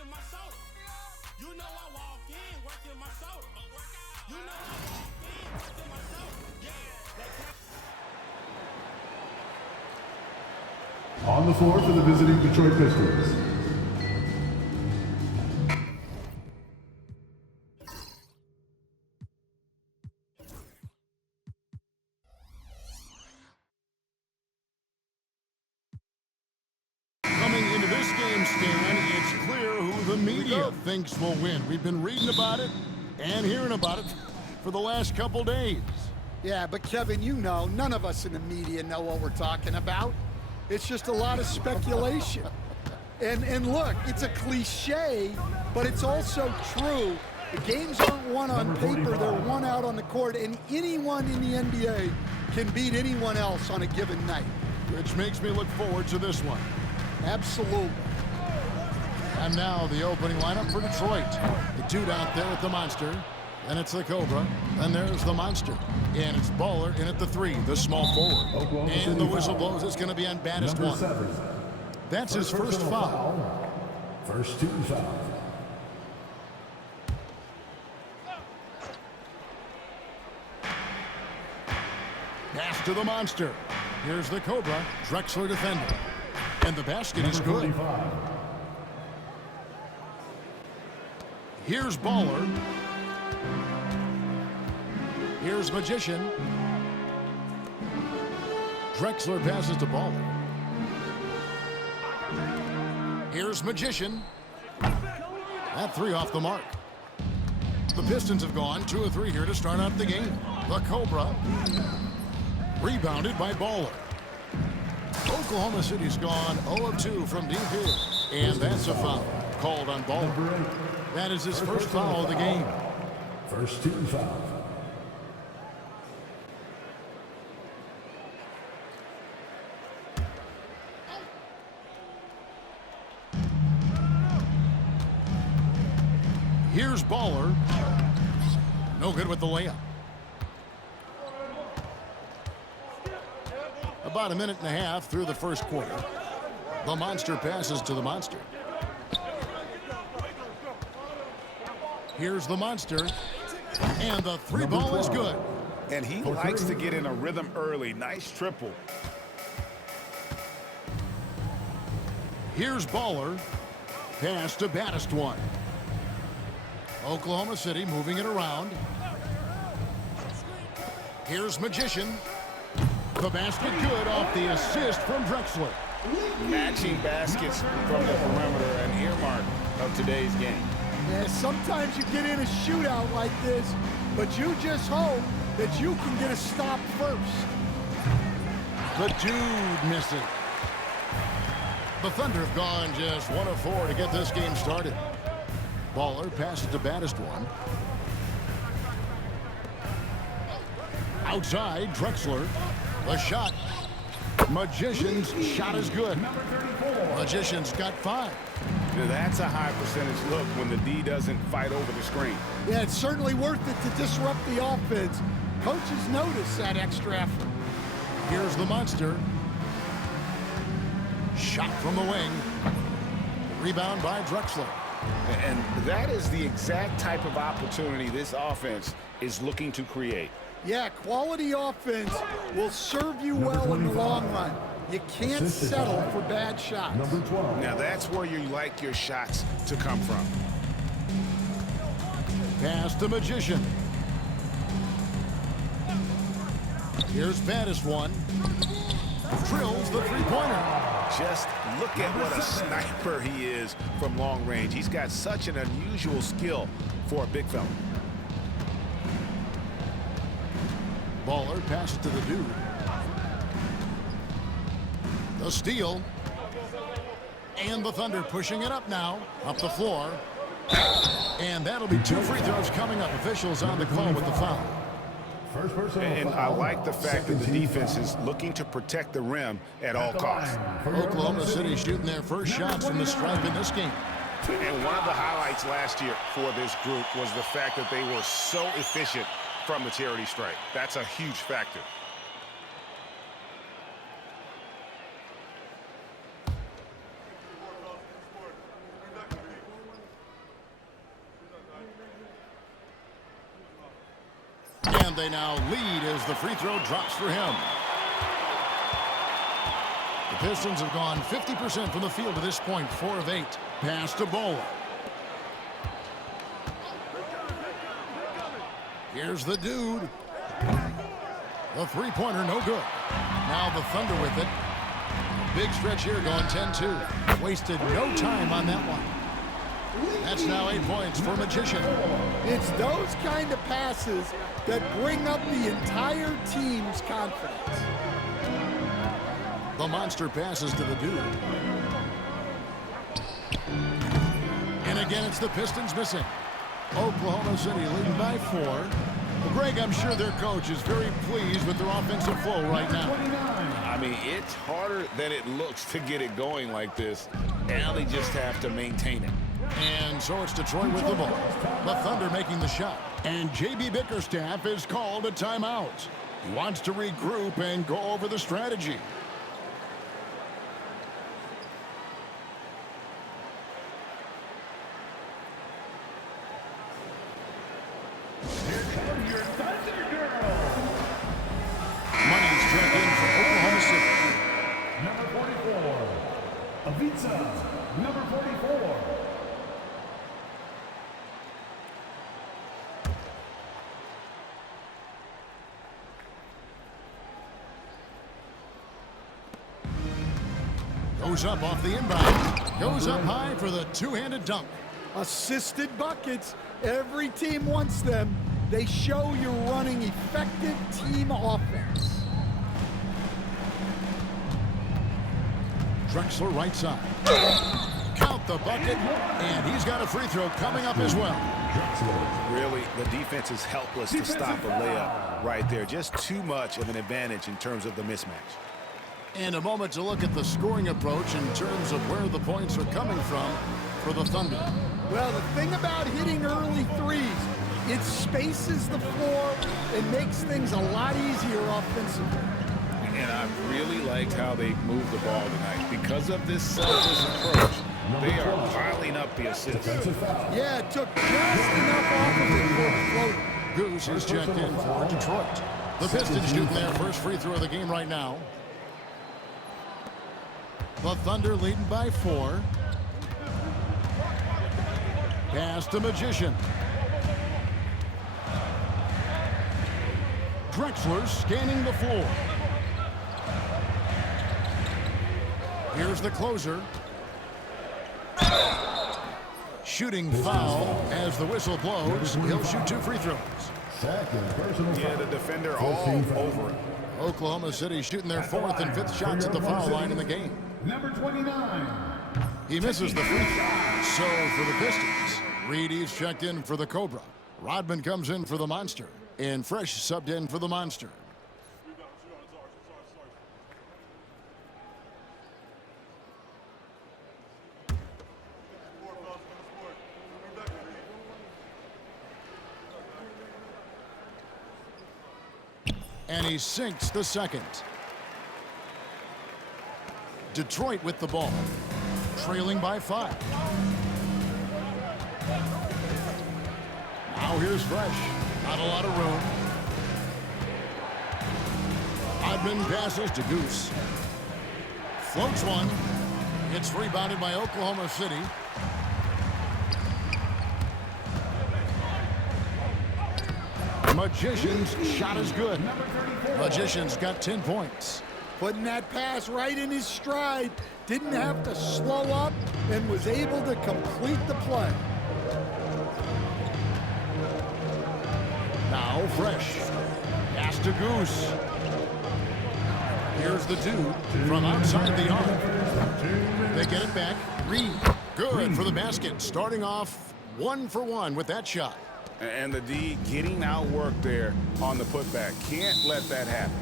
working my soda. You know I walk in working my soda. You know I walk in working my soda. On the floor for the visiting Detroit Pistons. Coming into this game, Stan, it's clear who the media thinks will win. We've been reading about it and hearing about it for the last couple days. Yeah, but Kevin, you know, none of us in the media know what we're talking about. It's just a lot of speculation. And look, it's a cliche, but it's also true. The games aren't won on paper, they're won out on the court, and anyone in the NBA can beat anyone else on a given night. Which makes me look forward to this one. Absolutely. And now the opening lineup for Detroit. The dude out there at the monster. Then it's the Cobra. Then there's the monster. And it's Baller in at the 3, the small forward. And the whistle blows. It's going to be on baddest one. That's his first foul. First 2 fouls. Pass to the monster. Here's the Cobra. Drexler defender. And the basket is good. Here's Baller. Here's Magician. Drexler passes to Baller. Here's Magician. That 3 off the mark. The Pistons have gone 2 of 3 here to start out the game. The Cobra. Rebounded by Baller. Oklahoma City's gone 0 of 2 from deep here. And that's a foul called on Baller. That is his first foul of the game. First 2 fouls. Here's Baller. No good with the layup. About a minute and a half through the first quarter. The monster passes to the monster. Here's the monster. And the 3 ball is good. And he likes to get in a rhythm early. Nice triple. Here's Baller. Pass to baddest one. Oklahoma City moving it around. Here's Magician. The basket good off the assist from Drexler. Matching baskets from the perimeter, an earmark of today's game. Yeah, sometimes you get in a shootout like this, but you just hope that you can get a stop first. The dude misses. The Thunder have gone just 1 of 4 to get this game started. Baller passes to baddest one. Outside, Drexler. The shot. Magician's shot is good. Magician's got 5. That's a high percentage look when the D doesn't fight over the screen. Yeah, it's certainly worth it to disrupt the offense. Coaches notice that extra effort. Here's the monster. Shot from the wing. Rebound by Drexler. And that is the exact type of opportunity this offense is looking to create. Yeah, quality offense will serve you well in the long run. You can't settle for bad shots. Number 12. Now that's where you like your shots to come from. Pass the Magician. Here's baddest one. Drills the 3-pointer. Just look at what a sniper he is from long range. He's got such an unusual skill for a big fella. Baller passes to the dude. The steal. And the Thunder pushing it up now. Up the floor. And that'll be 2 free throws coming up. Officials on the call with the foul. And I like the fact that the defense is looking to protect the rim at all costs. Oklahoma City shooting their first shots from the stripe in this game. And one of the highlights last year for this group was the fact that they were so efficient from the charity stripe. That's a huge factor. they now lead as the free throw drops for him. The Pistons have gone 50% from the field to this point, 4 of 8. Pass to Bola. Here's the dude. The three-pointer, no good. Now the Thunder with it. Big stretch here going 10-2. Wasted no time on that one. That's now 8 points for Magician. It's those kind of passes that bring up the entire team's confidence. The monster passes to the dude. And again, it's the Pistons missing. Oklahoma City leading by 4. Well, Greg, I'm sure their coach is very pleased with their offensive flow right now. I mean, it's harder than it looks to get it going like this. Now they just have to maintain it. And so it's Detroit with the ball. The Thunder making the shot. And J.B. Bickerstaff is called a timeout. He wants to regroup and go over the strategy. Money's checked in for Oklahoma City. Number 44, Avitsa, number 44. Goes up off the inbound. Goes up high for the two-handed dunk. Assisted buckets. Every team wants them. They show you're running effective team offense. Drexler right side. Count the bucket, and he's got a free throw coming up as well. Really, the defense is helpless to stop a layup right there. Just too much of an advantage in terms of the mismatch. And a moment to look at the scoring approach in terms of where the points are coming from for the Thunder. Well, the thing about hitting early threes, it spaces the floor and makes things a lot easier offensively. And I really liked how they moved the ball tonight. Because of this selfless approach, they are piling up the assists. Yeah, it took just enough off of it for the floater. Goose is checked in for Detroit. The Pistons shooting their first free throw of the game right now. The Thunder leading by 4. Pass to Magician. Drexler scanning the floor. Here's the closer. Shooting foul as the whistle blows. He'll shoot 2 free throws. Yeah, the defender all over him. Oklahoma City shooting their 4th and 5th shots at the foul line in the game. Number 29. He misses the free throw. So for the Pistons, Reedy's checked in for the Cobra. Rodman comes in for the Monster. And Fresh subbed in for the Monster. And he sinks the second. Detroit with the ball, trailing by 5. Now here's Fresh. Not a lot of room. Rodman passes to Goose. Floats one. It's rebounded by Oklahoma City. Magician's shot is good. Magician's got 10 points. Putting that pass right in his stride. Didn't have to slow up and was able to complete the play. Now Fresh. Pass to Goose. Here's the dude from outside the arc. They get it back. Reed. Good for the basket. Starting off 1 for 1 with that shot. And the D getting outworked there on the putback. Can't let that happen.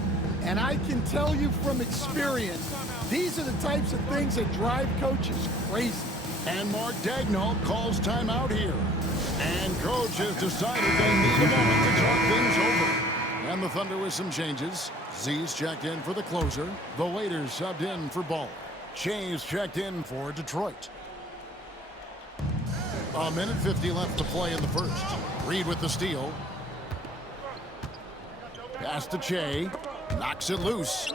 And I can tell you from experience, these are the types of things that drive coaches crazy. And Mark Daigneault calls timeout here. And coach has decided they need a moment to talk things over. And the Thunder with some changes. Z's checked in for the closer. The waiters subbed in for Ball. Shays checked in for Detroit. A minute 50 left to play in the first. Reed with the steal. Pass to Che. Knocks it loose.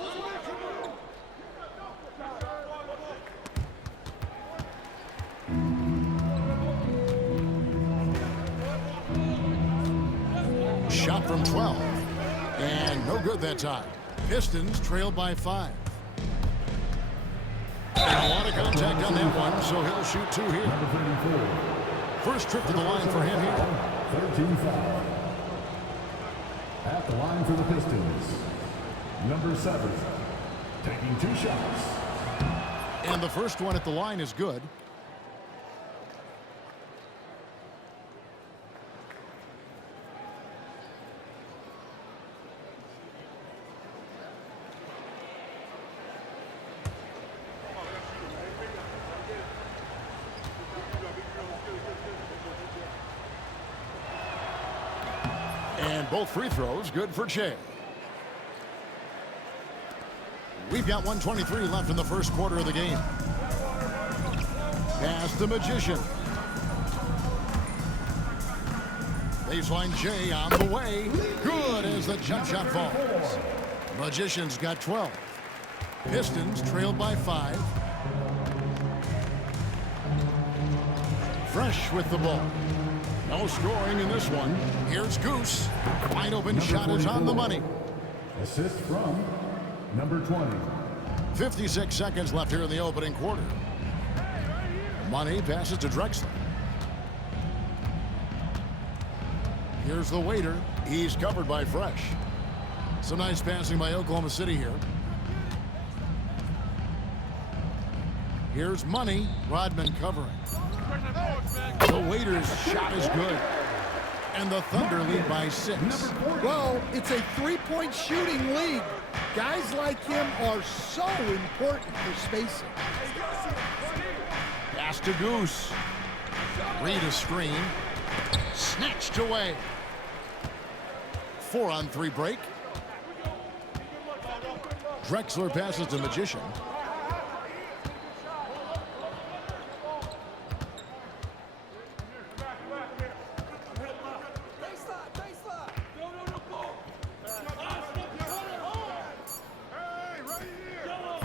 Shot from 12. And no good that time. Pistons trail by 5. And a lot of contact on that one, so he'll shoot 2 here. First trip to the line for him here. 13 foul. At the line for the Pistons, number 7, taking 2 shots. And the first one at the line is good. And both free throws good for Che. We've got 1:23 left in the first quarter of the game. Pass the Magician. Baseline Che on the way. Good as the jump shot falls. Magician's got 12. Pistons trailed by 5. Fresh with the ball. No scoring in this one. Here's Goose. Wide open shot is on the money. Assist from number 20. 56 seconds left here in the opening quarter. Money passes to Drexler. Here's the waiter. He's covered by Fresh. Some nice passing by Oklahoma City here. Here's Money. Rodman covering. The Waiters' shot is good. And the Thunder lead by 6. Well, it's a three-point shooting league. Guys like him are so important for spacing. Pass to Goose. Read a screen. Snatched away. 4-on-3 break. Drexler passes to Magician.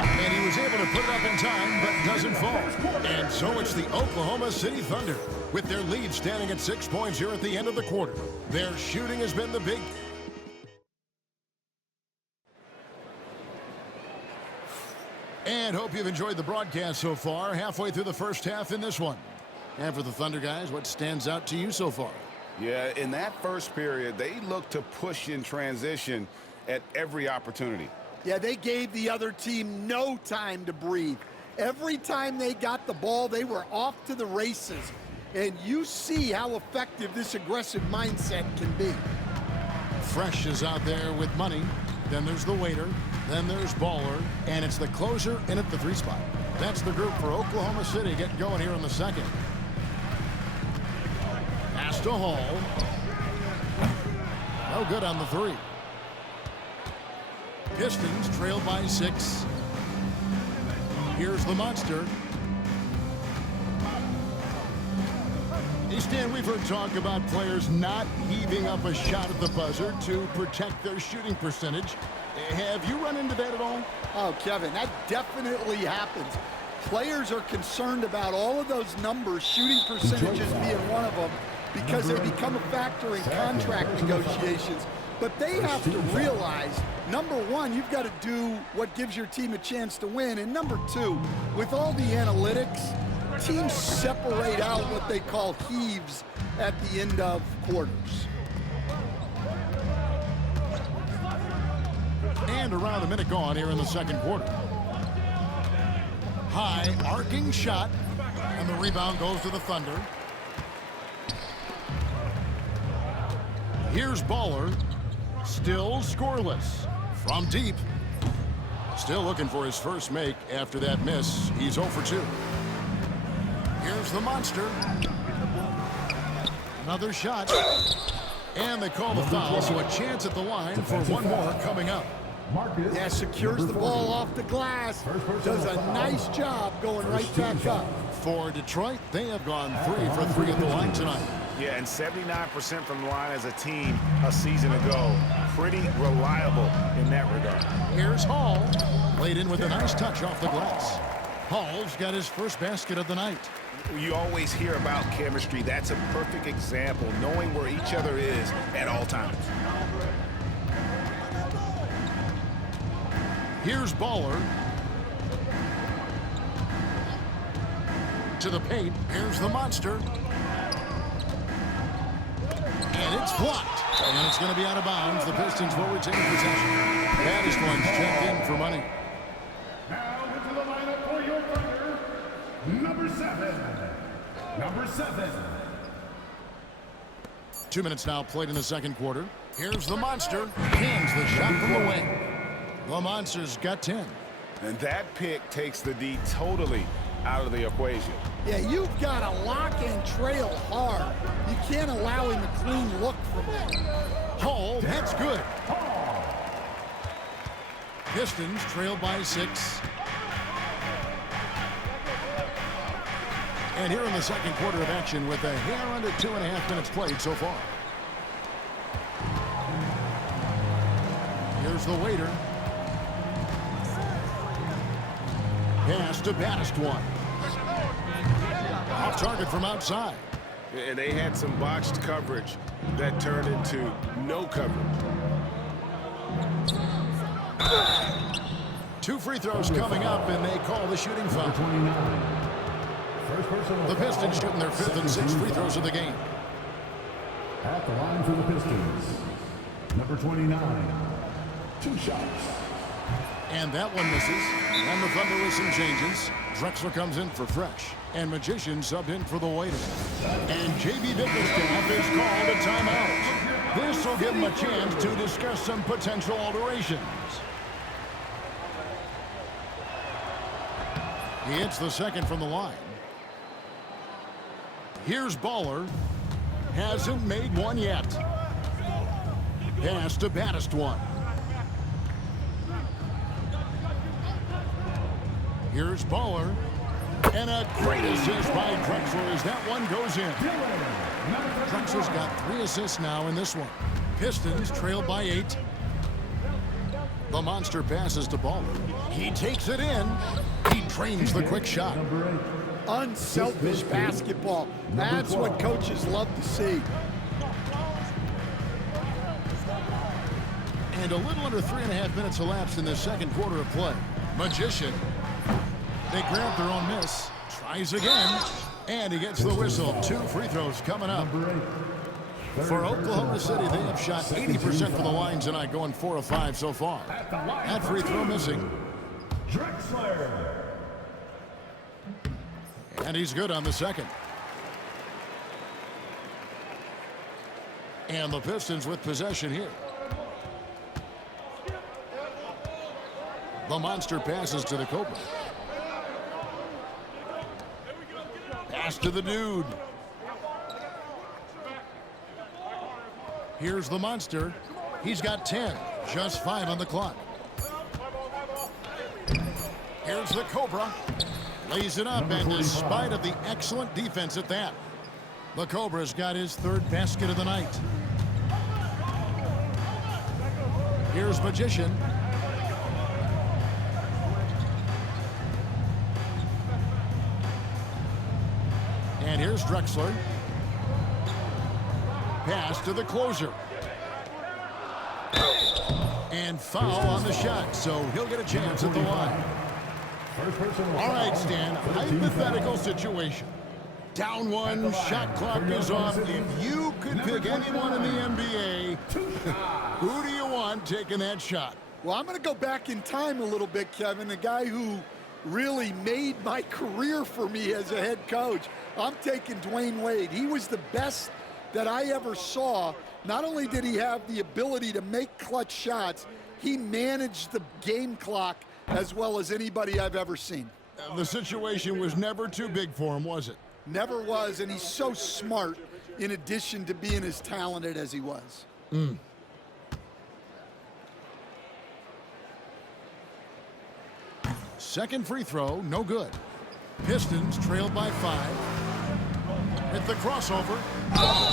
And he was able to put it up in time, but doesn't fall. And so it's the Oklahoma City Thunder, with their lead standing at 6 points here at the end of the quarter. Their shooting has been the big... And hope you've enjoyed the broadcast so far. Halfway through the first half in this one. And for the Thunder guys, what stands out to you so far? Yeah, in that first period, they looked to push in transition at every opportunity. Yeah, they gave the other team no time to breathe. Every time they got the ball, they were off to the races. And you see how effective this aggressive mindset can be. Fresh is out there with Money. Then there's the waiter. Then there's Baller. And it's the closer in at the 3 spot. That's the group for Oklahoma City getting going here in the second. Pass to Hall. No good on the 3. Pistons trail by 6. Here's the monster. Hey, Stan, we've heard talk about players not heaving up a shot at the buzzer to protect their shooting percentage. Have you run into that at all? Oh, Kevin, that definitely happens. Players are concerned about all of those numbers, shooting percentages being one of them, because they become a factor in contract negotiations. But they have to realize, number one, you've got to do what gives your team a chance to win. And number two, with all the analytics, teams separate out what they call heaves at the end of quarters. And around a minute gone here in the second quarter. High arcing shot, and the rebound goes to the Thunder. Here's Baller, still scoreless from deep. Still looking for his first make after that miss. He's 0 for 2. Here's the monster. Another shot. And they call the foul, so a chance at the line for one more coming up. Yeah, secures the ball off the glass. Does a nice job going right back up. For Detroit, they have gone 3 for 3 at the line tonight. Yeah, and 79% from the line as a team a season ago. Pretty reliable in that regard. Here's Hall. Laid in with a nice touch off the glass. Hall's got his first basket of the night. You always hear about chemistry. That's a perfect example, knowing where each other is at all times. Here's Baller. To the paint. Here's the monster. And it's blocked. And it's going to be out of bounds. The Pistons will retain possession. Baddest one's checked in for money. Now into the lineup for your thunder, number 7. Number 7. 2 minutes now played in the second quarter. Here's the monster. Hands the shot from the wing. The monster's got 10. And that pick takes the D totally out of the equation. Yeah, you've got to lock and trail hard. You can't allow him a clean look from that. Hall, that's good. Pistons trail by 6. And here in the second quarter of action with a hair under 2.5 minutes played so far. Here's the waiter. Pass to baddest one. Off target from outside. And they had some botched coverage that turned into no coverage. 2 free throws coming up, and they call the shooting foul. The Pistons shooting their 5th and 6th free throws of the game. At the line for the Pistons, number 29. 2 shots. And that one misses. And the Thunder with some changes. Drexler comes in for Fresh. And Magician subbed in for the waiter. And J.B. Bickerstaff is called a timeout. This will give him a chance to discuss some potential alterations. He hits the second from the line. Here's Baller. Hasn't made one yet. Pass to baddest one. Here's Baller. And a great assist by Drexler as that one goes in. Drexler's got 3 assists now in this one. Pistons trail by 8. The monster passes to Baller. He takes it in. He trains the quick shot. Unselfish basketball. That's what coaches love to see. And a little under 3.5 minutes elapsed in the second quarter of play. Magician. They grab their own miss. Tries again. And he gets the whistle. 2 free throws coming up. For Oklahoma City, they have shot 80% from the line tonight, going 4 of 5 so far. That free throw missing. Drexler. And he's good on the second. And the Pistons with possession here. The monster passes to the Cobra. Pass to the dude. Here's the monster. He's got 10. Just 5 on the clock. Here's the Cobra. Lays it up, and despite of the excellent defense at that, the Cobra's got his 3rd basket of the night. Here's Magician. And here's Drexler. Pass to the closer. And foul on the shot, so he'll get a chance at the line. All right, Stan, hypothetical situation. Down 1, shot clock is off. If you could pick anyone in the NBA, who do you want taking that shot? Well, I'm going to go back in time a little bit, Kevin. The guy who really made my career for me as a head coach. I'm taking Dwayne Wade. He was the best that I ever saw. Not only did he have the ability to make clutch shots, he managed the game clock as well as anybody I've ever seen. The situation was never too big for him, was it? Never was, and he's so smart in addition to being as talented as he was. Second free throw, no good. Pistons trailed by 5. with the crossover.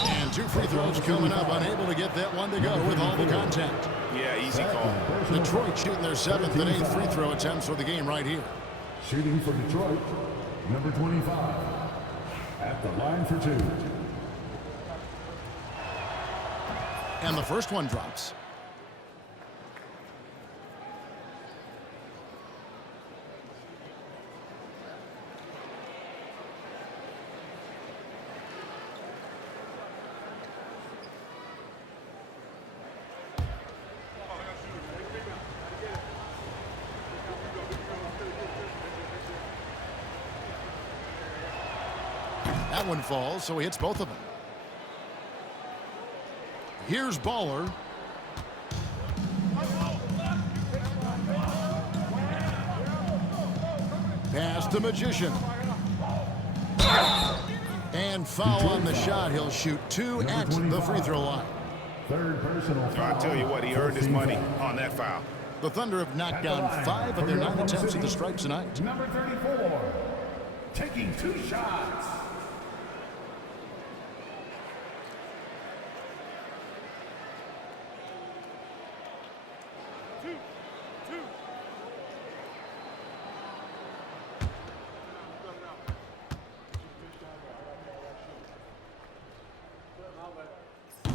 And 2 free throws coming up, unable to get that one to go with all the contact. Yeah, easy call. Detroit shooting their 7th and 8th free throw attempts for the game right here. Shooting for Detroit, number 25. At the line for 2. And the first one drops. That one falls, so he hits both of them. Here's Baller. Pass to Magician. And foul on the shot. He'll shoot 2 at the free throw line. Third personal foul. I tell you what, he earned his money on that foul. The Thunder have knocked down 5 of their 9 attempts at the stripe tonight. Number 34, taking 2 shots.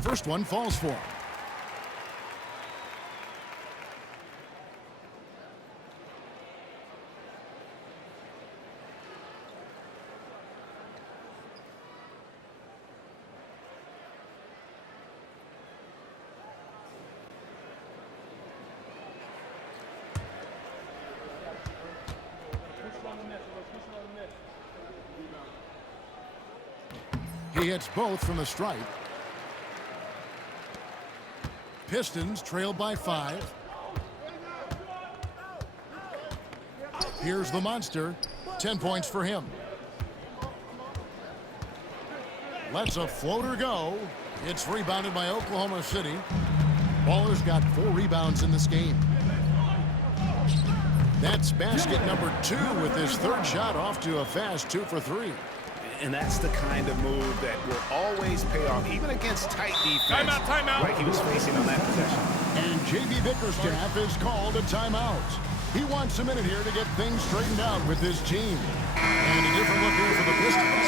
First one falls for him. He hits both from the stripe. Pistons trailed by 5. Here's the monster. 10 points for him. Lets a floater go. It's rebounded by Oklahoma City. Baller's got 4 rebounds in this game. That's basket number 2 with his 3rd shot off to a fast 2 for 3. And that's the kind of move that will always pay off, even against tight defense. Timeout. Like he was facing on that possession. And J.B. Bickerstaff is called a timeout. He wants a minute here to get things straightened out with his team. And a different look here for the Pistons.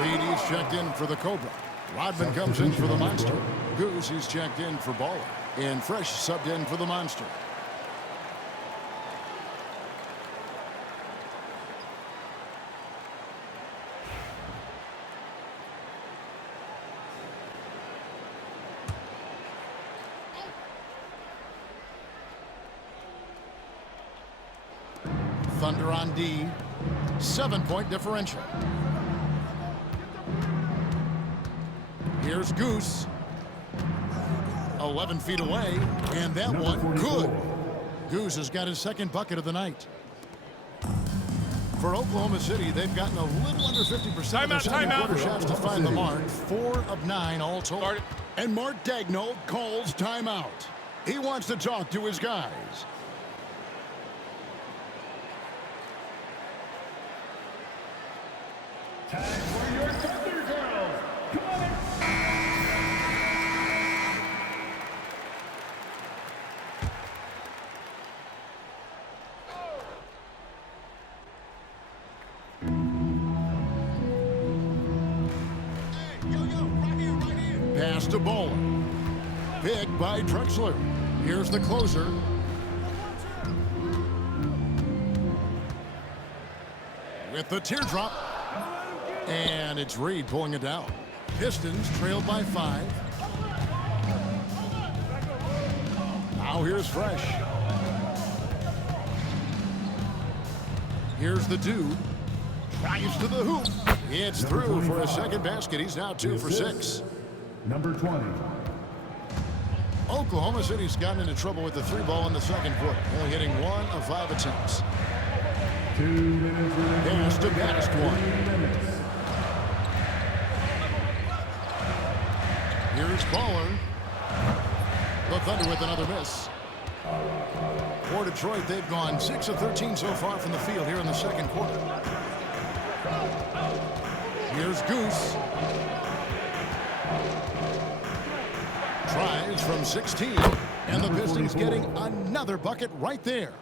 Reedy's checked in for the Cobra. Rodman comes in for the Monster. Goose, he's checked in for Baller. And Fresh subbed in for the Monster. Thunder on D. 7-point differential. Here's Goose. 11 feet away. And that one good. Goose has got his 2nd bucket of the night. For Oklahoma City, they've gotten a little under 50% of their second quarter shots to find the mark. 4 of 9 all told. And Mark Daigneault calls timeout. He wants to talk to his guys. Time for your Thunder Girls. Come on. Pass to Bowler. Picked by Drexler. Here's the closer. With the teardrop. And it's Reed pulling it down. Pistons trailed by 5. Now here's Fresh. Here's the dude. Tries to the hoop. It's through for a 2nd basket. He's now 2 for 6. Number 20. Oklahoma City's gotten into trouble with the 3 ball in the 2nd quarter. Only hitting 1 of 5 attempts. 2 minutes remaining. Pass to past 1. Here's Baller. The Thunder with another miss. For Detroit, they've gone 6 of 13 so far from the field here in the 2nd quarter. Here's Goose. Tries from 16. And the Pistons getting another bucket right there.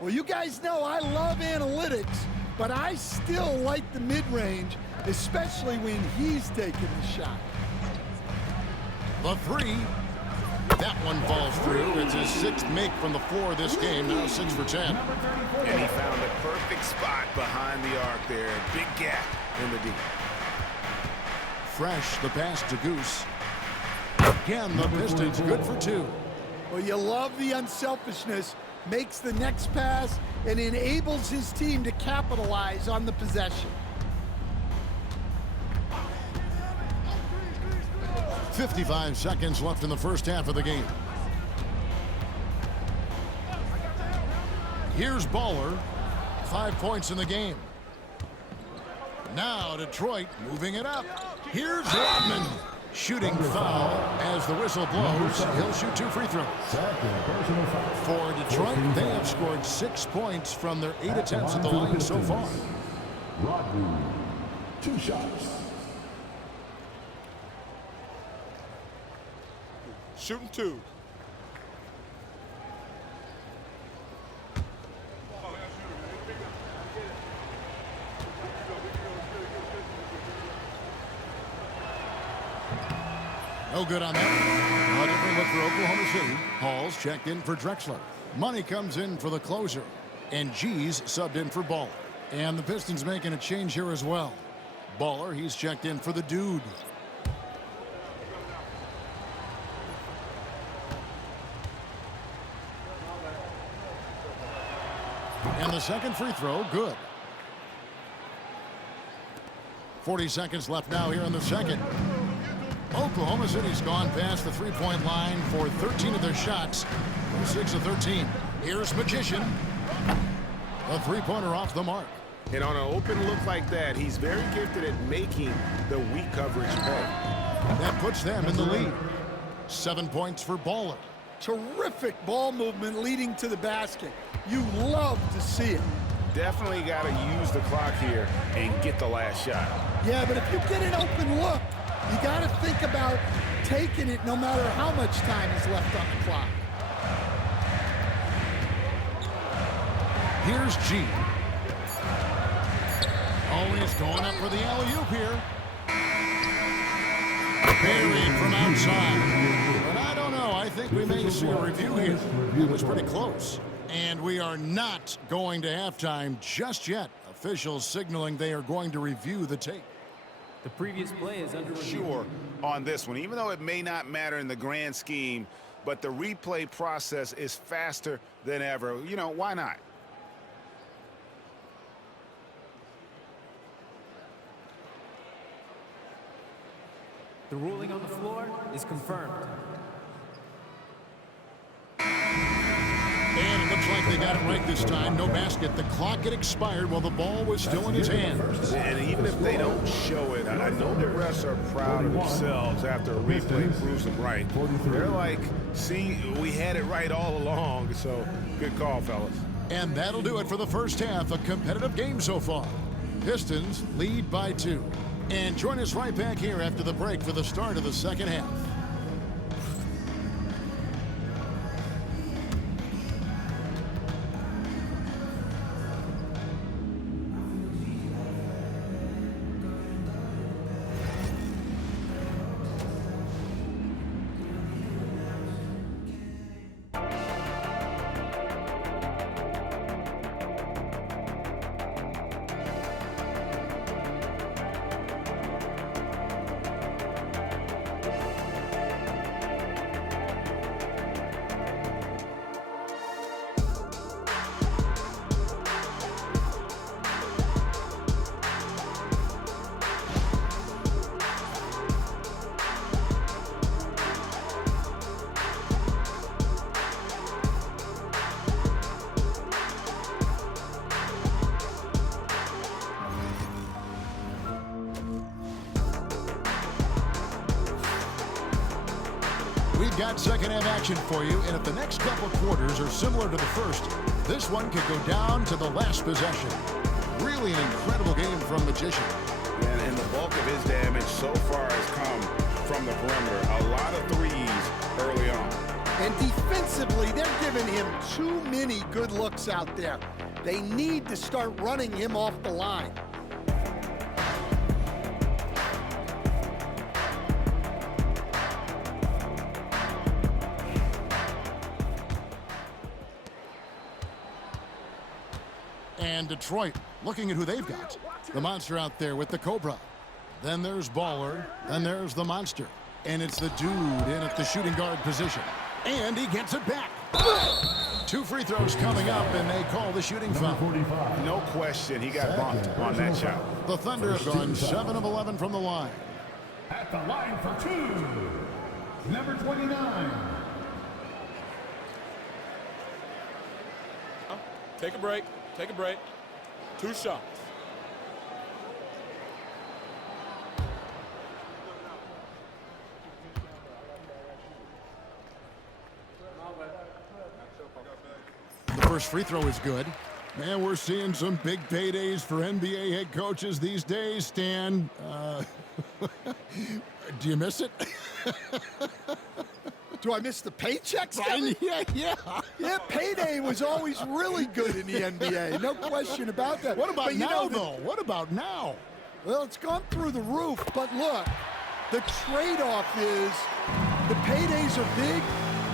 Well, you guys know I love analytics, but I still like the mid-range, especially when he's taking the shot. The three. That one falls through. It's his 6th make from the floor this game, now 6 for 10. And he found the perfect spot behind the arc there. Big gap in the D. Fresh, the pass to Goose. Again, the Pistons good for 2. Well, you love the unselfishness, makes the next pass, and enables his team to capitalize on the possession. 55 seconds left in the first half of the game. Here's Baller. 5 points in the game. Now Detroit moving it up. Here's Rodman. Shooting foul as the whistle blows. He'll shoot 2 free throws. For Detroit, they have scored 6 points from their 8 attempts at the line so far. Rodman, 2 shots. Shooting 2. No good on that. A different look for Oklahoma City. Hall's checked in for Drexler. Money comes in for the closer. And G's subbed in for Baller. And the Pistons making a change here as well. Baller, he's checked in for the dude. And the second free throw, good. 40 seconds left now here in the second. Oklahoma City's gone past the three-point line for 13 of their shots. 6 of 13. Here's Magician. A three-pointer off the mark. And on an open look like that, he's very gifted at making the weak coverage pay. That puts them in the lead. 7 points for Baller. Terrific ball movement leading to the basket. You love to see it. Definitely got to use the clock here and get the last shot. Yeah, but if you get an open look, you got to think about taking it no matter how much time is left on the clock. Here's G. Oh, he's going up for the alley-oop here. Buried from outside. But I don't know. I think we may see a review here. That was pretty close. And we are not going to halftime just yet. Officials signaling they are going to review the tape. The previous play is under review. Sure on this one, even though it may not matter in the grand scheme, but the replay process is faster than ever. You know, why not? The ruling on the floor is confirmed. And it looks like they got it right this time. No basket. The clock had expired while the ball was still in his hands. And even if they don't show it, I know the refs are proud of themselves after a replay proves them right. They're like, see, we had it right all along. So good call, fellas. And that'll do it for the first half. A competitive game so far. Pistons lead by 2. And join us right back here after the break for the start of the second half. We've got second half action for you, and if the next couple quarters are similar to the first, this one could go down to the last possession. Really an incredible game from Magician. And the bulk of his damage so far has come from the perimeter. A lot of threes early on. And defensively, they're giving him too many good looks out there. They need to start running him off the line. And Detroit, looking at who they've got. The monster out there with the Cobra. Then there's Baller. Then there's the monster. And it's the dude in at the shooting guard position. And he gets it back. 2 free throws coming up, and they call the shooting foul. No question, he got bumped on that shot. The Thunder have gone 7 of 11 from the line. At the line for 2, number 29. Take a break. Take a break. 2 shots. The first free throw is good. Man, we're seeing some big paydays for NBA head coaches these days, Stan. Do you miss it? Do I miss the paychecks, Kevin? Yeah. Payday was always really good in the NBA. No question about that. What about But now, though? What about now? Well, it's gone through the roof, but look, the trade-off is the paydays are big,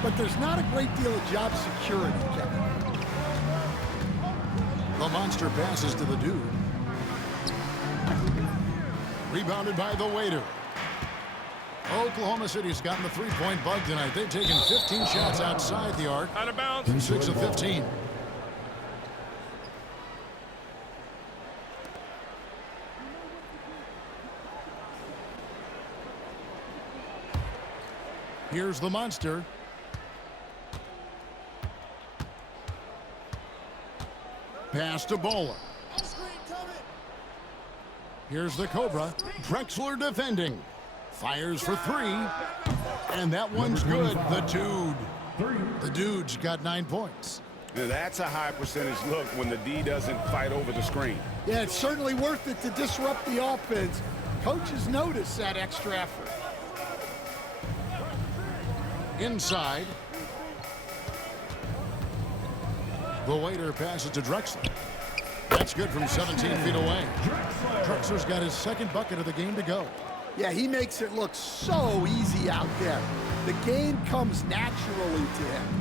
but there's not a great deal of job security, Kevin. The monster passes to the dude. Rebounded by the waiter. Oklahoma City's gotten the three-point bug tonight. They've taken 15 shots outside the arc. Out of bounds. 6 of 15. Here's the monster. Pass to Bola. Here's the Cobra. Drexler defending. Fires for 3. And that one's good. The dude. The dude's got 9 points. Now, that's a high percentage look when the D doesn't fight over the screen. Yeah, it's certainly worth it to disrupt the offense. Coaches notice that extra effort. Inside. The waiter passes to Drexler. That's good from 17 feet away. Drexler's got his second bucket of the game to go. Yeah, he makes it look so easy out there. The game comes naturally to him.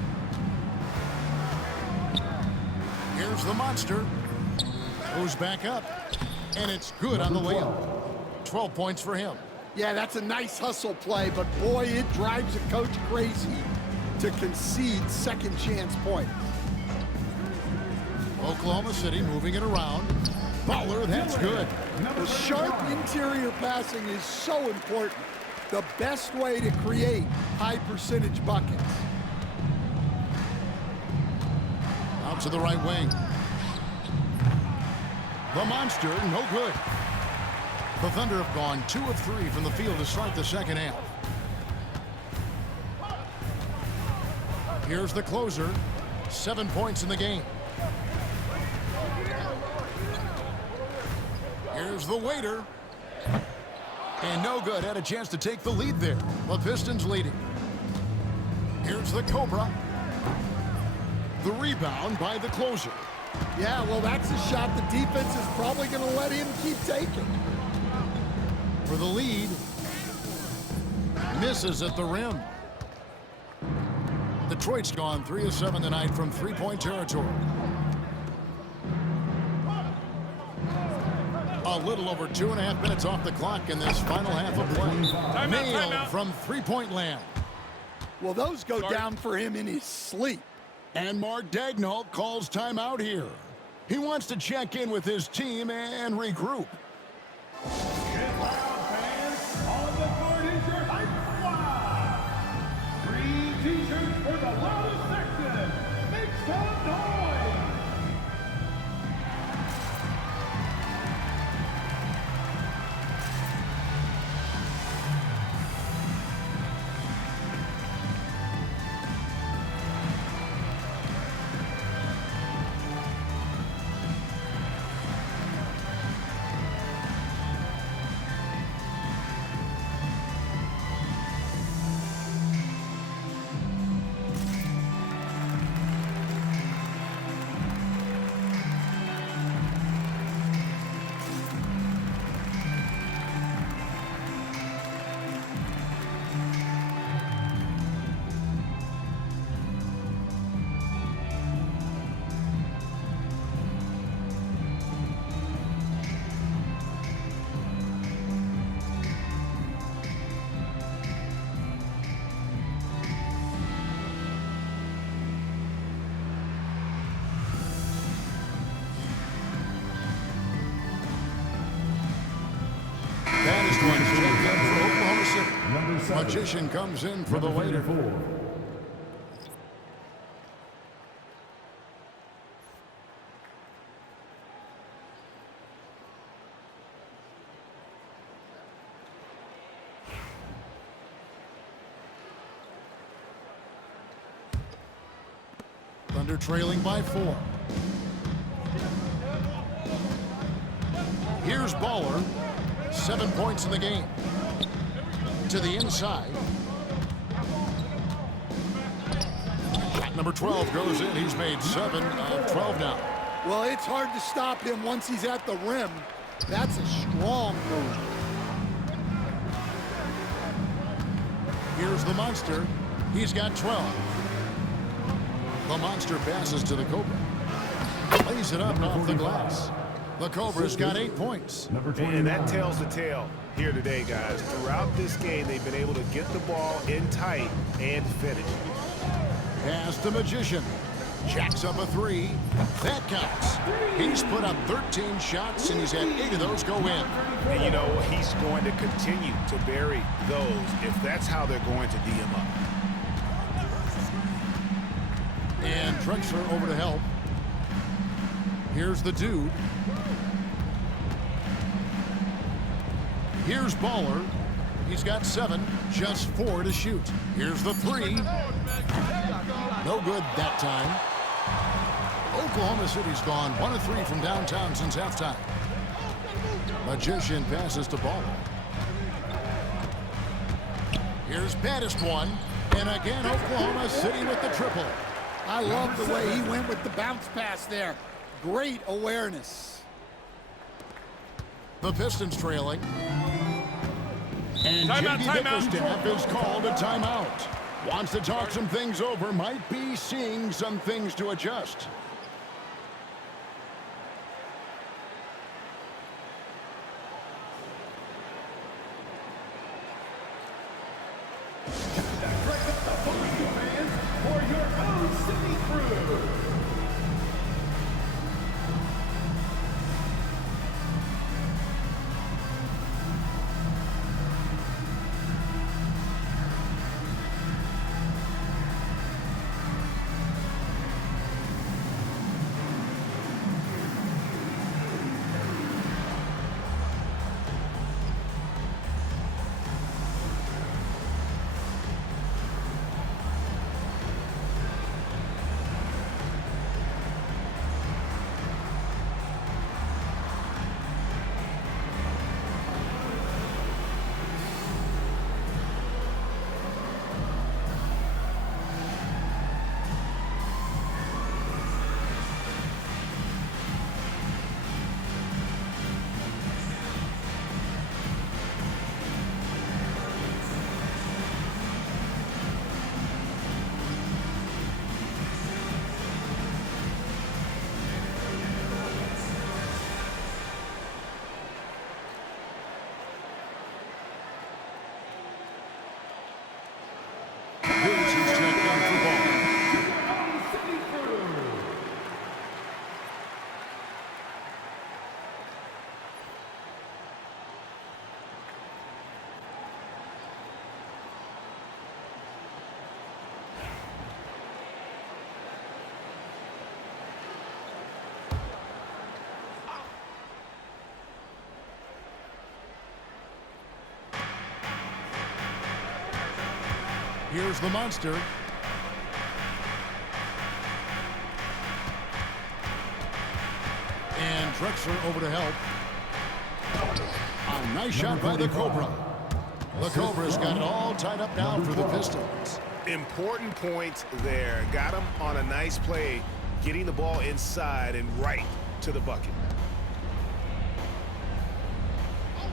Here's the monster. Goes back up. And it's good on the layup. 12 points for him. Yeah, that's a nice hustle play, but boy, it drives a coach crazy to concede second chance points. Oklahoma City moving it around. Fowler, that's good. The sharp interior passing is so important. The best way to create high percentage buckets. Out to the right wing. The monster, no good. The Thunder have gone 2 of 3 from the field to start the second half. Here's the closer. 7 points in the game. Here's the waiter. And no good. Had a chance to take the lead there. The Pistons leading. Here's the Cobra. The rebound by the closer. Yeah, well, that's a shot the defense is probably going to let him keep taking. For the lead. Misses at the rim. Detroit's gone 3 of 7 tonight from three-point territory. A little over 2.5 minutes off the clock in this final half of play. Nailed from three-point land. Well, those go down for him in his sleep. And Mark Daigneault calls timeout here. He wants to check in with his team and regroup. Get loud, fans. On the court is your hype squad. 3 t-shirts for the loudest section. Make some noise. Magician comes in for the waiter. Thunder trailing by 4. Here's Baller. 7 points in the game. To the inside. Shot number 12 goes in. He's made 7 of 12 now. Well, it's hard to stop him once he's at the rim. That's a strong move. Here's the Monster. He's got 12. The Monster passes to the Cobra. Lays it up off the glass. The Cobra's got 8 points. And that tells the tale here today, guys. Throughout this game, they've been able to get the ball in tight and finish. Pass the Magician. Jacks up a 3. That counts. He's put up 13 shots, and he's had 8 of those go in. And you know, he's going to continue to bury those if that's how they're going to D him up. And Drexler over to help. Here's the Dude. Here's Baller. He's got 7, just 4 to shoot. Here's the 3. No good that time. Oklahoma City's gone 1 of 3 from downtown since halftime. Magician passes to Baller. Here's baddest one. And again, Oklahoma City with the triple. I love the way he went with the bounce pass there. Great awareness. The Pistons trailing. And Timeout, JD timeout. Bickerstaff is called a timeout. Wants to talk some things over. Might be seeing some things to adjust. For your own city crew. Here's the Monster. And Drexler over to help. A nice shot by the Cobra. The Cobra's got it all tied up now for the Pistons. Important point there. Got him on a nice play, getting the ball inside and right to the bucket.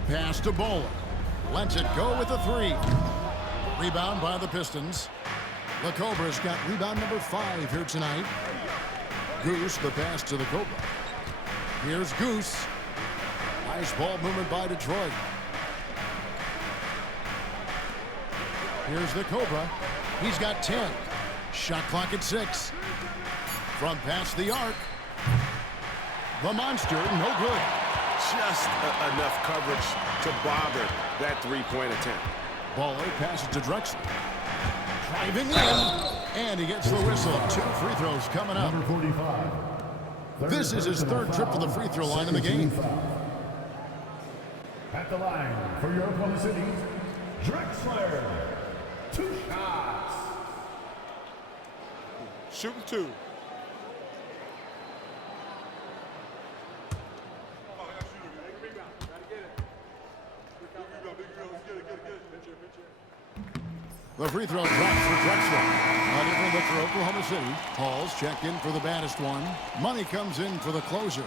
Pass to Bowler. Lets it go with a 3. Rebound by the Pistons. The Cobra's got rebound number 5 here tonight. Goose, the pass to the Cobra. Here's Goose. Nice ball movement by Detroit. Here's the Cobra. He's got 10. Shot clock at 6. From past the arc. The Monster, no good. Just enough coverage to bother that three-point attempt. Baller passes to Drexler. Driving in, and he gets the whistle. 2 free throws coming up. Number 45. This is his third trip to the free throw line in the game. At the line for your Oklahoma City, Drexler. 2 shots. Shooting 2. The free throw drops for Drexler. A different look for Oklahoma City. Hall's checked in for the baddest one. Money comes in for the closer.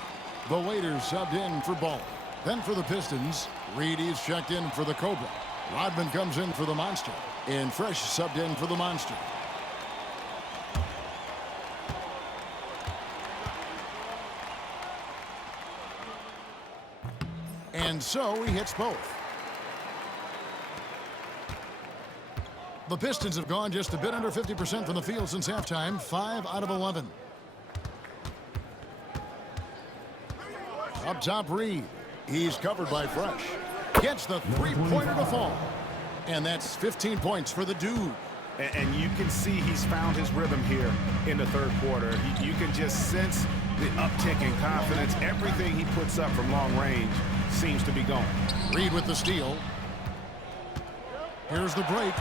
The waiters subbed in for Ball. Then for the Pistons, Reedy's checked in for the Cobra. Rodman comes in for the Monster. And Fresh subbed in for the Monster. And so he hits both. The Pistons have gone just a bit under 50% from the field since halftime, 5 out of 11. Up top, Reed. He's covered by Fresh. Gets the three-pointer to fall. And that's 15 points for the dude. And you can see he's found his rhythm here in the third quarter. You can just sense the uptick in confidence. Everything he puts up from long range seems to be going. Reed with the steal. Here's the break.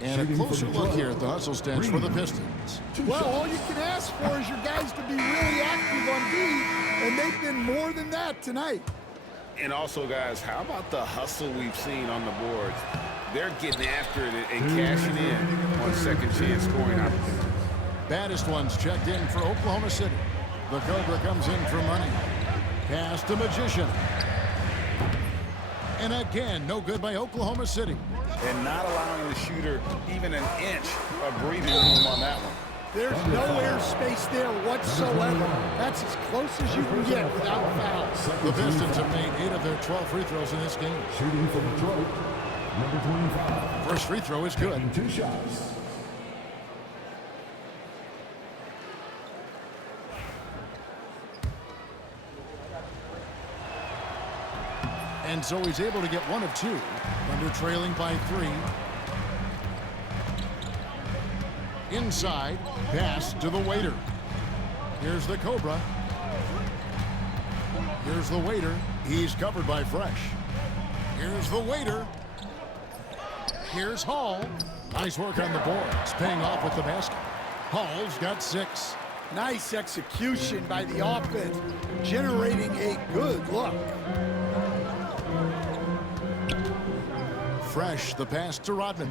And a closer look here at the hustle stance for the Pistons. Well, all you can ask for is your guys to be really active on D, and they've been more than that tonight. And also, guys, how about the hustle we've seen on the boards? They're getting after it and cashing in on second chance scoring opportunities. Baddest ones checked in for Oklahoma City. The Cobra comes in for money. Pass to Magician. And again, no good by Oklahoma City. And not allowing the shooter even an inch of breathing room on that one. There's no air space there whatsoever. That's as close as you can get without fouls. The Pistons have made 8 of their 12 free throws in this game. Shooting for Detroit, number 25. First free throw is good. 2 shots. And so he's able to get 1 of 2. Thunder trailing by 3. Inside, pass to the waiter. Here's the Cobra. Here's the waiter. He's covered by Fresh. Here's the waiter. Here's Hall. Nice work on the boards, paying off with the basket. Hall's got 6. Nice execution by the offense, generating a good look. Fresh, the pass to Rodman.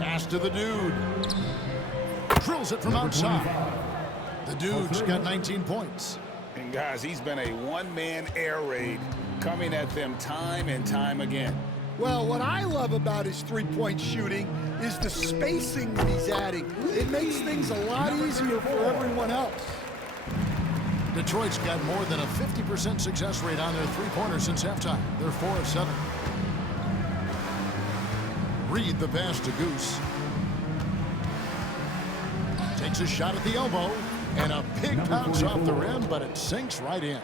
Pass to the dude. Drills it from outside. The dude's got 19 points. And guys, he's been a one-man air raid coming at them time and time again. Well, what I love about his three-point shooting is the spacing that he's adding. It makes things a lot easier for everyone else. Detroit's got more than a 50% success rate on their three-pointers since halftime. They're 4 of 7. Reed the pass to Goose. Takes a shot at the elbow. And a big bounce off the rim, but it sinks right in.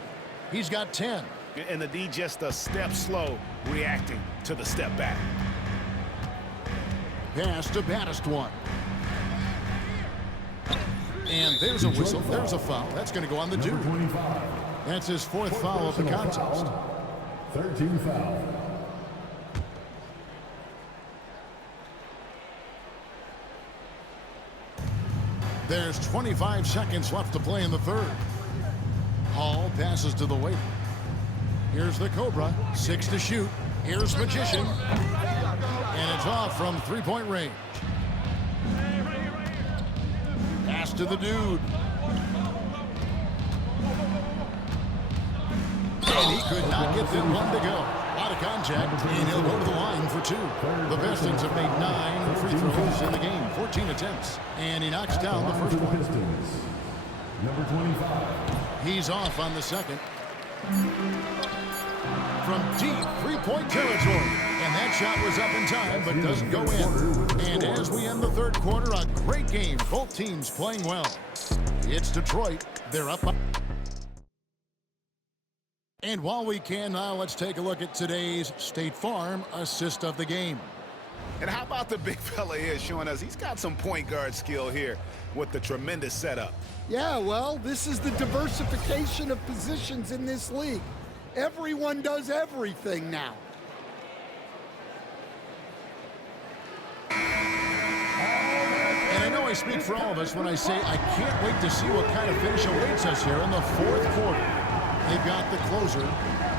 He's got 10. And the D just a step slow, reacting to the step back. Pass to baddest one. And there's a whistle. There's a foul. That's going to go on the dude. That's his 4th foul of the contest. 13 foul. There's 25 seconds left to play in the third. Hall passes to the waiter. Here's the Cobra. 6 to shoot. Here's Magician. And it's off from three-point range. Pass to the dude. And he could not get the one to go. A lot of contact, and he'll go to the line for 2. The Pistons have made 9 free throws in the game, 14 attempts. And he knocks down the first one. Pistons, number 25. He's off on the second. from deep three-point territory. And that shot was up in time, but doesn't go in. And as we end the third quarter, a great game. Both teams playing well. It's Detroit. They're up. And while we can now, let's take a look at today's State Farm assist of the game. And how about the big fella here showing us he's got some point guard skill here with the tremendous setup. Yeah, well, this is the diversification of positions in this league. Everyone does everything now. And I know I speak for all of us when I say I can't wait to see what kind of finish awaits us here in the fourth quarter. They've got the closer.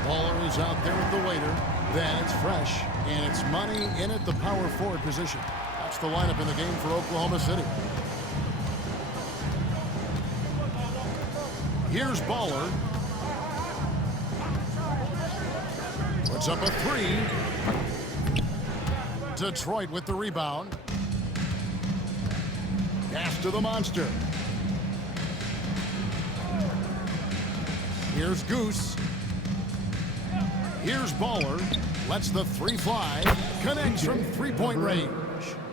Baller is out there with the waiter. Then it's Fresh, and it's Money in at the power forward position. That's the lineup in the game for Oklahoma City. Here's Baller. Puts up a three. Detroit with the rebound. Pass to the monster. Here's Goose. Here's Baller. Lets the three fly. Connects from three-point range.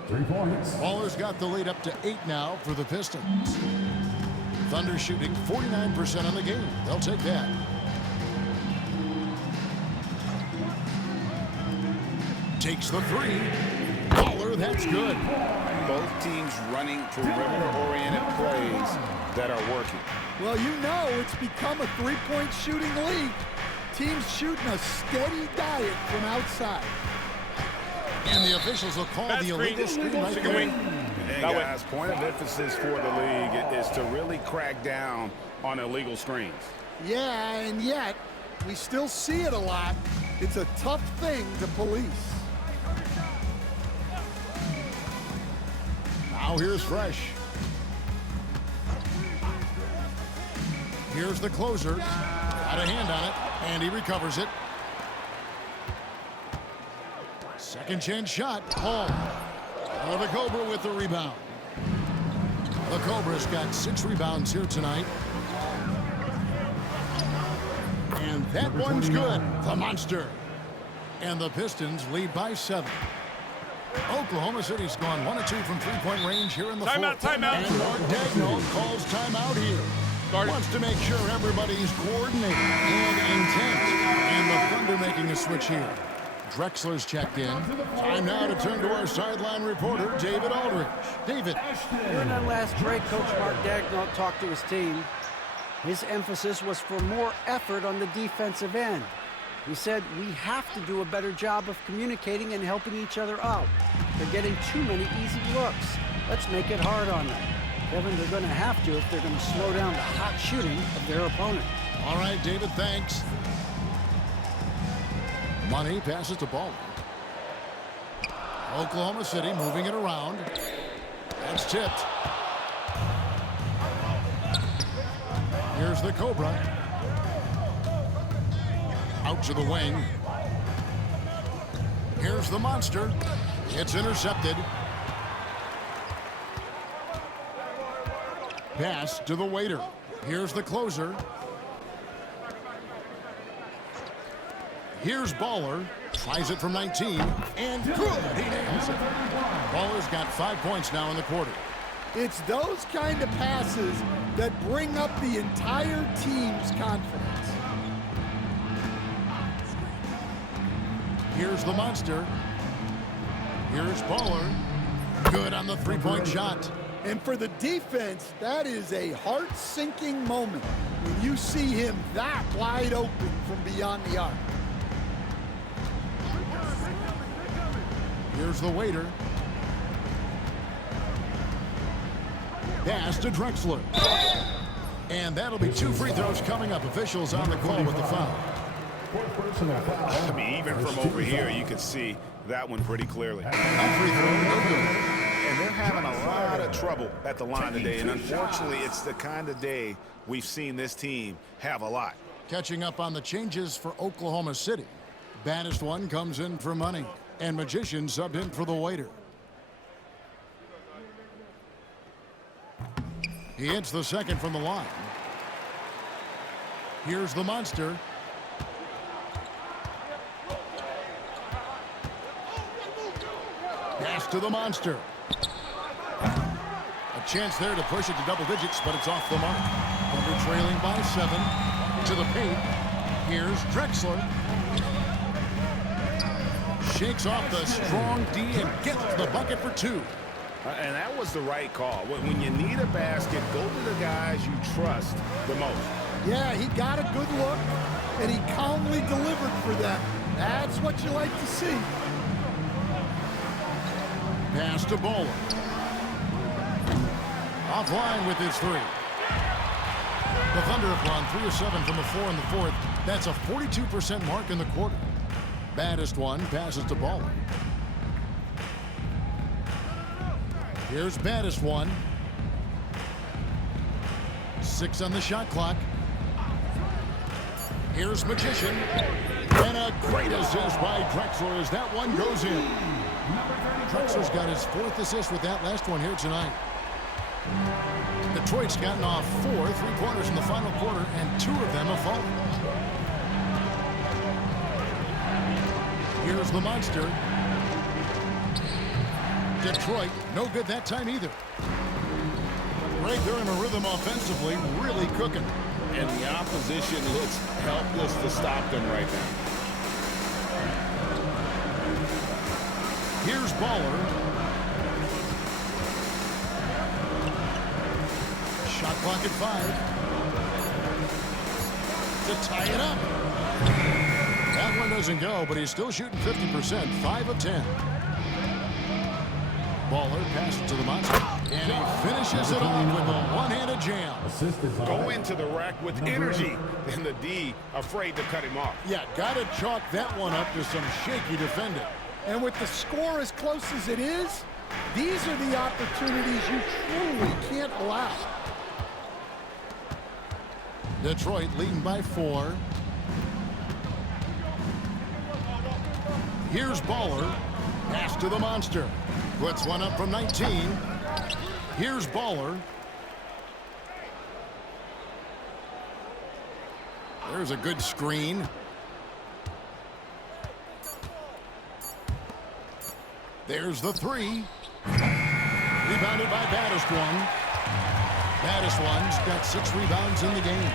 3 points. Baller's got the lead up to 8 now for the Pistons. Thunder shooting 49% on the game. They'll take that. Takes the three. Baller, that's good. Both teams running perimeter-oriented plays that are working. Well, you know it's become a three-point shooting league. Teams shooting a steady diet from outside. And the officials will call the illegal screen right there. And guys, point of emphasis for the league is to really crack down on illegal screens. Yeah, and yet we still see it a lot. It's a tough thing to police. Now here's Fresh. Here's the closer. Got a hand on it, and he recovers it. Second chance shot. Home. The Cobra with the rebound. The Cobra's got 6 rebounds here tonight. And that one's good. The Monster. And the Pistons lead by 7. Oklahoma City's gone 1 of 2 from three-point range here in the fourth. Timeout. And Mark Dagnall calls timeout here. Wants to make sure everybody's coordinated and intent. And the Thunder making a switch here. Drexler's checked in. Time now to turn to our sideline reporter, David Aldridge. David. During that last break, Coach Mark Dagnall talked to his team. His emphasis was for more effort on the defensive end. He said, we have to do a better job of communicating and helping each other out. They're getting too many easy looks. Let's make it hard on them. Kevin, they're going to have to if they're going to slow down the hot shooting of their opponent. All right, David, thanks. Money passes to Baller. Oklahoma City moving it around. That's tipped. Here's the Cobra. Out to the wing. Here's the Monster. It's intercepted. Pass to the waiter. Here's the closer. Here's Baller. Tries it from 19. And good. He nails it. Baller's got 5 points now in the quarter. It's those kind of passes that bring up the entire team's confidence. Here's the Monster. Here's Baller. Good on the three-point shot. And for the defense, that is a heart-sinking moment when you see him that wide open from beyond the arc. Here's the waiter. Pass to Drexler. And that'll be 2 free throws coming up. Officials on the call with the foul. I mean, even from over here, you can see that one pretty clearly. A free throw, no good. And they're having a lot of trouble at the line today. And unfortunately, it's the kind of day we've seen this team have a lot. Catching up on the changes for Oklahoma City. Baddest one comes in for Money. And Magician subbed in for the waiter. He hits the second from the line. Here's the Monster. Pass to the monster. A chance there to push it to double digits, but it's off the mark. Thunder trailing by 7 to the paint. Here's Drexler. Shakes off the strong D and gets the bucket for 2. And that was the right call. When you need a basket, go to the guys you trust the most. Yeah, he got a good look, and he calmly delivered for them. That's what you like to see. Pass to Bowler. Offline with his 3. The Thunder have gone 3 of 7 from the floor in the fourth. That's a 42% mark in the quarter. Baddest one passes to Bowler. Here's baddest one. 6 on the shot clock. Here's Magician. And a great assist by Drexler as that one goes in. Drexler's got his 4th assist with that last one here tonight. Detroit's gotten off 4 3-pointers in the final quarter, and 2 of them have fallen. Here's the monster. Detroit, no good that time either. Right there in a rhythm offensively, really cooking. And the opposition looks helpless to stop them right now. Here's Baller. Shot clock at 5. To tie it up. That one doesn't go, but he's still shooting 50%, 5 of 10. Baller passes to the monster, and he finishes it off with a one-handed jam. Go into the rack with energy, and the D afraid to cut him off. Yeah, got to chalk that one up to some shaky defending. And with the score as close as it is, these are the opportunities you truly can't allow. Detroit leading by 4. Here's Baller. Pass to the monster. Puts one up from 19. Here's Baller. There's a good screen. There's the 3. Rebounded by Baddest One. Baddest One's got 6 rebounds in the game.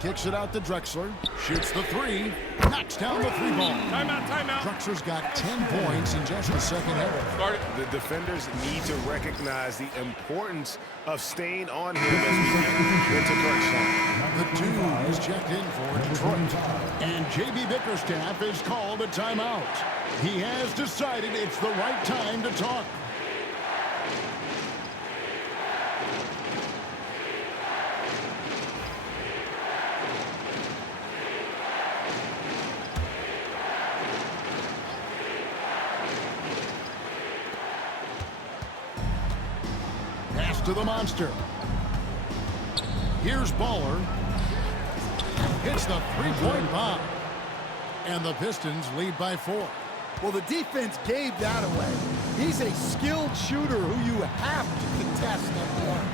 Kicks it out to Drexler. Shoots the 3. Knocks down the 3-ball. Timeout, timeout. Drexler's got 10 points in just the second half. The defenders need to recognize the importance of staying on him as we get into crunch time. The 2 is checked in for Detroit. And J.B. Bickerstaff is called a timeout. He has decided it's the right time to talk. To the monster. Here's Baller. Hits the 3-point bomb. And the Pistons lead by 4. Well, the defense gave that away. He's a skilled shooter who you have to contest at one.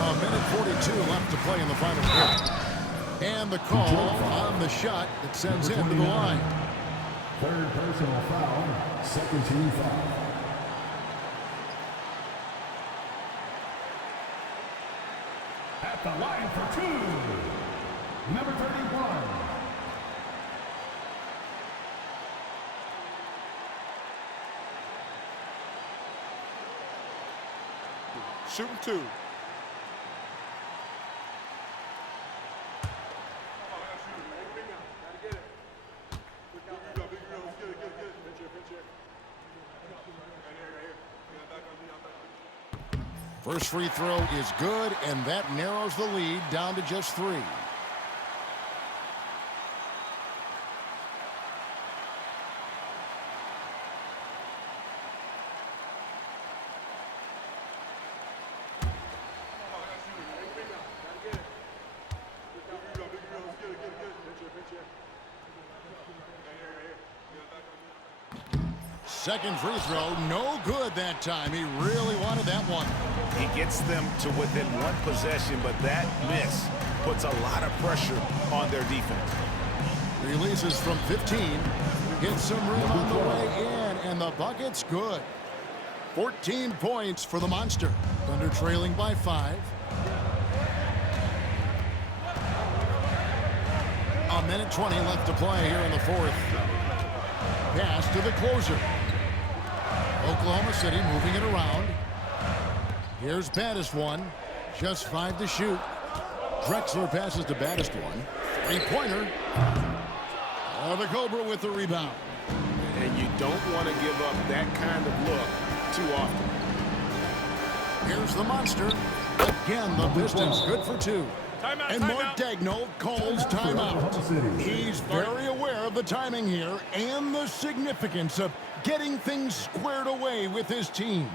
A minute 42 left to play in the final quarter. And the call on the shot that sends him to the line. 3rd personal foul, 2nd team foul. At the line for 2, number 31. Shooting 2. First free throw is good, and that narrows the lead down to just 3. Second free throw, no good that time. He really wanted that one. He gets them to within 1 possession, but that miss puts a lot of pressure on their defense. Releases from 15. Gets some room on the way in, and the bucket's good. 14 points for the Monster. Thunder trailing by 5. A minute 20 left to play here in the fourth. Pass to the closer. Oklahoma City moving it around. Here's Baddest one. Just 5 to shoot. Drexler passes to Baddest one. 3-pointer. Oh, the Cobra with the rebound. And you don't want to give up that kind of look too often. Here's the Monster. Again, the Pistons good for 2. Timeout, And Mark Daigneault calls timeout. He's very aware of the timing here and the significance of getting things squared away with his team.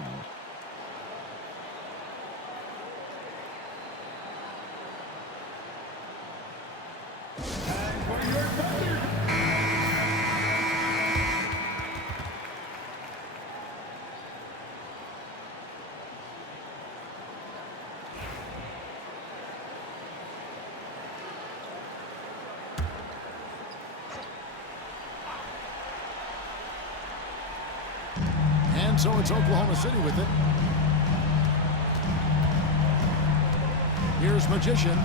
And so it's Oklahoma City with it. Here's Magician.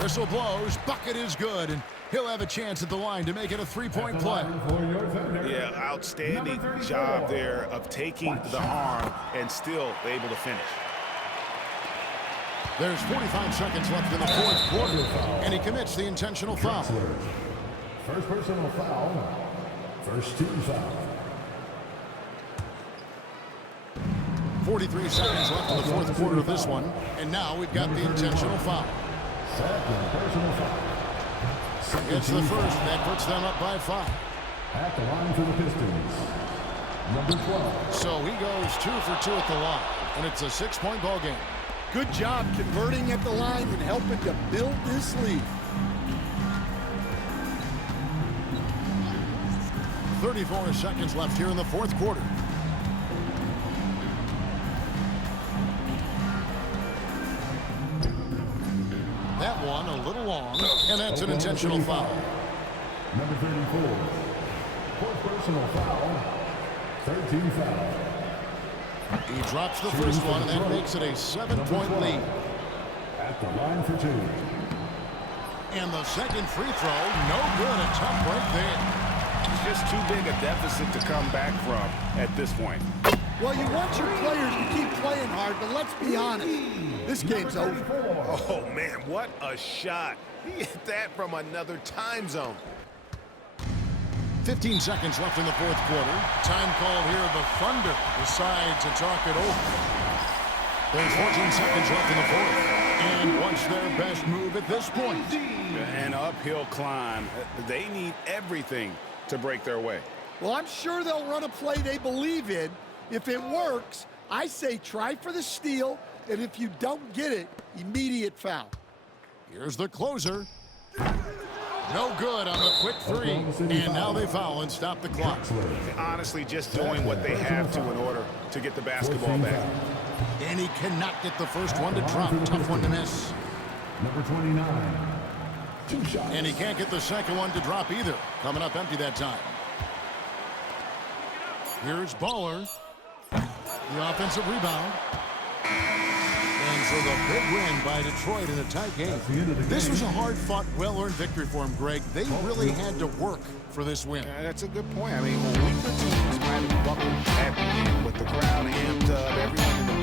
Whistle blows. Bucket is good. And he'll have a chance at the line to make it a 3-point play. Yeah, outstanding job there of taking the arm and still able to finish. There's 45 seconds left in the fourth quarter. And he commits the intentional foul. First personal foul. First team foul. 43 seconds left in the fourth quarter of this one. And now we've got the intentional foul. Second personal foul. It's the first. That puts them up by 5. At the line for the Pistons. Number 12. So he goes 2 for 2 at the line. And it's a 6-point ball game. Good job converting at the line and helping to build this lead. 34 seconds left here in the fourth quarter. That one a little long, and that's an intentional foul. Number 34. Fourth personal foul. 13 foul. He drops the first one, and that makes it a 7-point lead. At the line for 2. And the second free throw, no good. A tough break there. It's just too big a deficit to come back from at this point. Well, you want your players to keep playing hard, but let's be honest. This game's over. Oh, man, what a shot. He hit that from another time zone. 15 seconds left in the fourth quarter. Time called here. The Thunder decide to talk it over. There's 14 seconds left in the fourth. And what's their best move at this point? An uphill climb. They need everything to break their way. Well, I'm sure they'll run a play they believe in. If it works, I say try for the steal, and if you don't get it, immediate foul. Here's the closer. No good on the quick 3. And now they foul and stop the clock. Honestly, just doing what they have to in order to get the basketball back. And he cannot get the first one to drop. Tough one to miss. Number 29. 2 shots. And he can't get the second one to drop either. Coming up empty that time. Here's Baller. The offensive rebound. And so the big win by Detroit in a tight game. This was a hard-fought, well-earned victory for him, Greg. They really had to work for this win. That's a good point. I mean, when weaker teams might have buckled at the end, but the crowd amped up, everyone in the